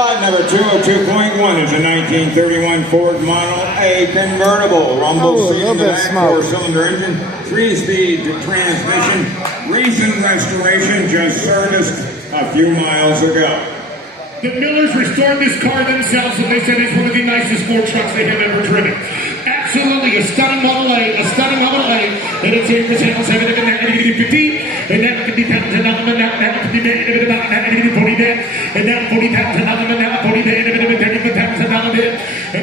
Lot number 202.1 is a 1931 Ford Model A convertible. Rumble seat in the back, 4-cylinder engine, 3-speed transmission, recent restoration, just serviced a few miles ago. The Millers restored this car themselves, and they said it's one of the nicest Ford trucks they have ever driven. Absolutely, a stunning Model A, and it's here for sale, 7 and 50, and now 50,000, and now 40, and now 40,000, and now 40, and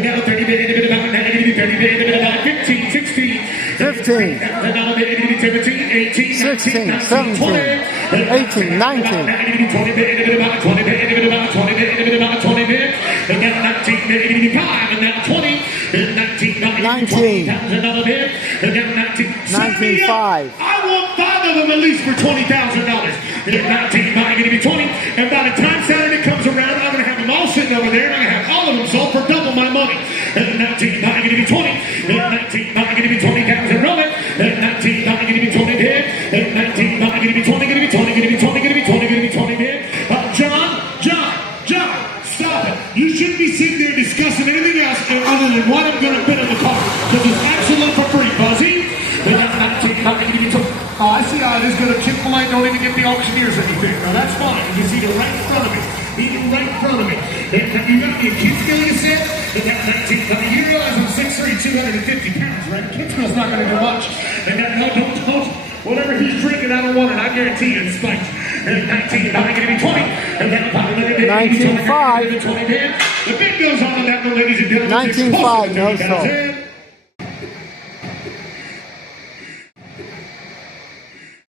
now 30, 15, 16, 15, 17, 18, 16, 17, 18, 19, and now 1985, and now 20, and 19, 19.5. I want 5 of them at least for $20,000. And 19, going to be 20. And by the time Saturday comes around, I'm going to have them all sitting over there, and I'm going to have all of them sold for double my money. And 19, going to be 20. And 19, going to be 20,000 rolling. And 19, going to be 20 here. And 19, going to be 20, going to be 20, going to be 20, going to be 20, going to be 20 here. John, stop it. You shouldn't be sitting there discussing anything else other than what I'm going to bid on the car. Because it's absolute for free, Buzzy. Oh, I see how it is going to Chick-fil-A don't even get the auctioneers anything. Now that's fine. You see it right in front of me. Even right in front of me. And you got your kids going to sit? And that 19, you realize I'm 6'3", 250 pounds, right? Kids girl's not going to do much. And that, no, don't. Whatever he's drinking, I don't want it. I guarantee you it's spiked. And 19, going to be 20. And then 19.5. The bid goes on that one, ladies and gentlemen. 19.5, no sold.